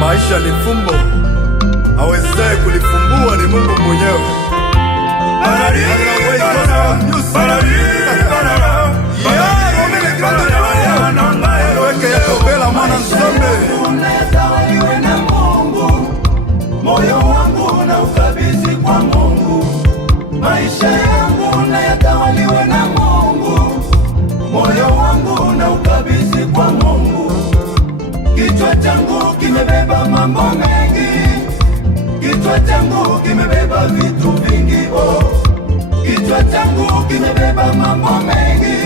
Maisha ni fumbo, awezaye kulifumbua ni Mungu mwenyewe. Unayatawaliwe na Mungu, moyo wangu na ukabidhi kwa Mungu. Maisha yangu unayatawaliwe na Mungu, moyo wangu na ukabidhi kwa Mungu. Kichwa changu kimebeba mambo mengi, kichwa changu kimebeba vitu vingi. Oh, kichwa changu kimebeba mambo mengi,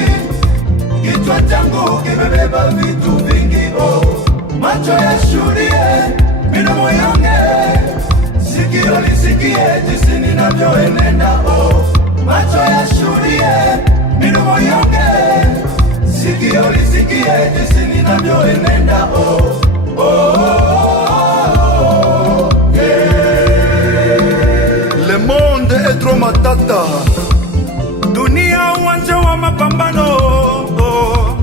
kichwa changu kimebeba vitu vingi. Oh, macho yashuhudie, midomo iongee, sikio lisikie jinsi ninavyoenenda. Oh, macho yashuhudie, midomo iongee, sikio lisikie jinsi ninavyoenenda. Oh, oh, oh, oh, yeah. Le monde est trop matata. Dunia uwanja wa mapambano, oh.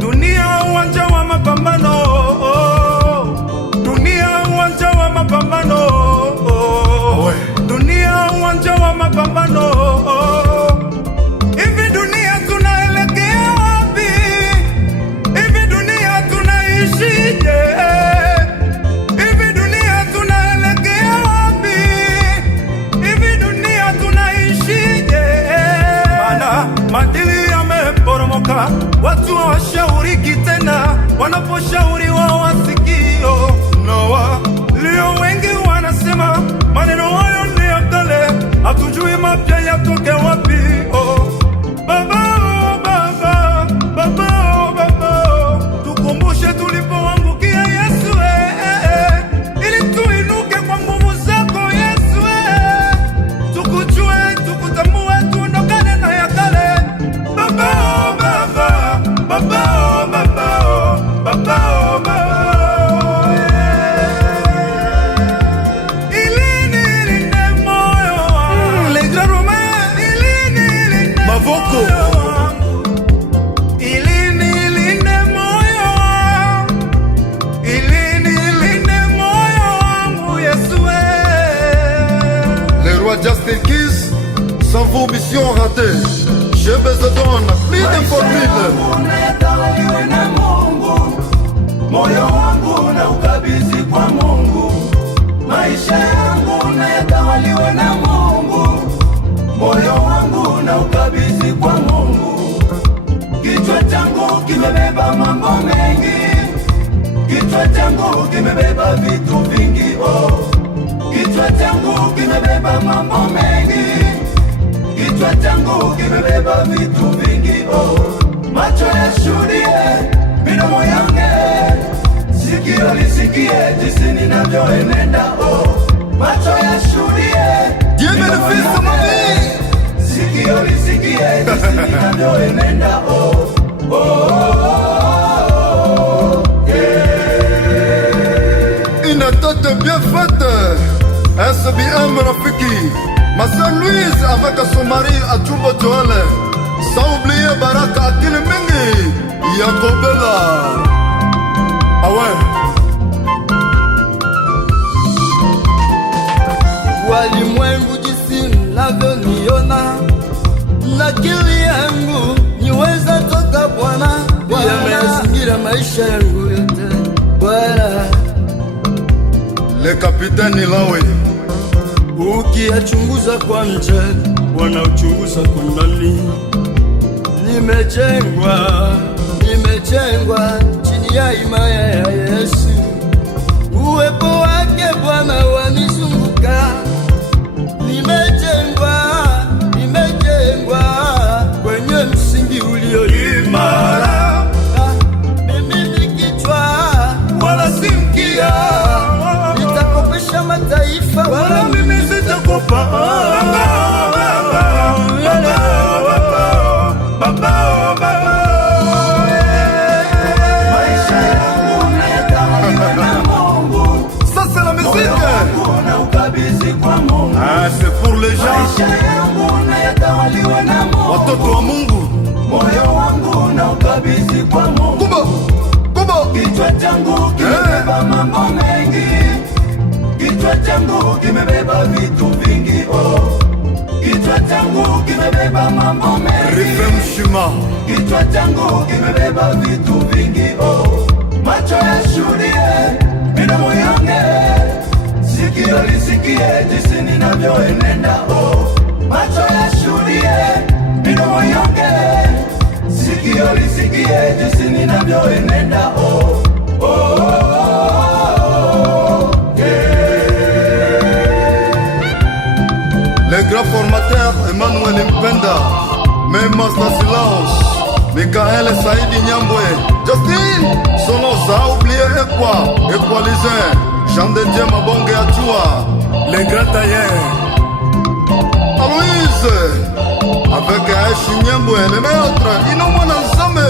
Dunia uwanja wa mapambano, oh. Dunia uwanja wa mapambano, oh. Dunia uwanja wa mapambano, oh. Hivi dunia tunaelekea wapi? Hivi dunia tunaishije? Hivi dunia tunaelekea wapi? Hivi dunia tunaishije? Mana maadili yameporomoka, watu hawashauriki tena, wanaposhauriwa wasikio. Noa leo wengi wanasema maneno hayo ni ya kale, hatujui mapya yatoke wapi. Oh, baba, oh, baba, baba, oh, baba, oh. Tukumbushe tulipoangukia Yesu, ili tuinuke kwa nguvu zako Yesu, tukujue, tukutambue, tuondokane na ya kale. Baba, oh, baba, baba, oh, baba, oh, baba, oh, baba, oh, ilini ilinde moyo wangu. Les grands romains, ilini ilinde Mavoko. moyo wangu. Ilini ilinde moyo wangu. Ilini ilinde moyo wangu Yesu, Le roi Justin Keys, sans vos missions ratées, je vous donne plus de formule. Unayatawaliwe na Mungu, moyo wangu na ukabidhi kwa Mungu. Maisha yangu unayatawaliwe na Mungu, moyo wangu na ukabidhi kwa Mungu. Kichwa changu kimebeba mambo mengi, kichwa changu kimebeba vitu vingi. Oh, kichwa changu kimebeba mambo mengi, kichwa changu kimebeba vitu vingi. Oh, macho yashuhudie, midomo iongee, sikio lisikie jinsi ninavyoenenda. Oh, macho yashuhudie, Dieu me le fait sur ma vie. sikio lisikie jinsi ninavyoenenda. Oh, oh, oh, oh, yeah. Une tête bien faite, est-ce bien Marafiki? Ma soeur Louise avec son mari Achumbo Joale, sans oublier Baraka Akili Mingi, Yakobela. Ah ouais. Walimwengu jinsi mnavyoniona, na akili yangu niweza toka Bwana. Yamezingira maisha yangu yote Bwana. Le capitaine Ilawe, Ukiyachunguza kwa nje, wanauchunguza kwa ndani. Nimejengwa chini ya himaya ya Yesu. Uwepo wake Bwana wanizunguka. Nimejengwa kwenye msingi ulio imara. Mimi ni kichwa wala si mkia, nitakopesha mataifa, wala mimi sitakupa. Maisha yangu unayatawaliwe na Mungu, ça c'est la musique. moyo wangu na ukabidhi kwa Mungu. Ah, c'est pour les gens. Maisha yangu unayatawaliwe na Mungu, Watoto wa Mungu. moyo wangu na ukabidhi kwa Mungu. Kuba, kuba. Kichwa changu mambo mengi, kichwa changu kimebeba vitu vingi. Oh, kichwa changu kimebeba mambo mengi. Rifem Shima, kichwa changu kimebeba vitu vingi. Oh, macho yashuhudie, midomo iongee, sikio lisikie jinsi ninavyoenenda. Oh, macho yashuhudie, midomo iongee, sikio lisikie jinsi ninavyoenenda. Oh, oh, oh, oh, yeah. le grand formateur Emmanuel Mpenda, Master Silence, Michael Saidi Nyambwe, Justin Sonosa, oublié Equalisé, Jean de Dieu Mabonge Atua, Les grands tailleurs. Aloïse, avec Aïchi Nyambwe, le maître, Inomwana Zame.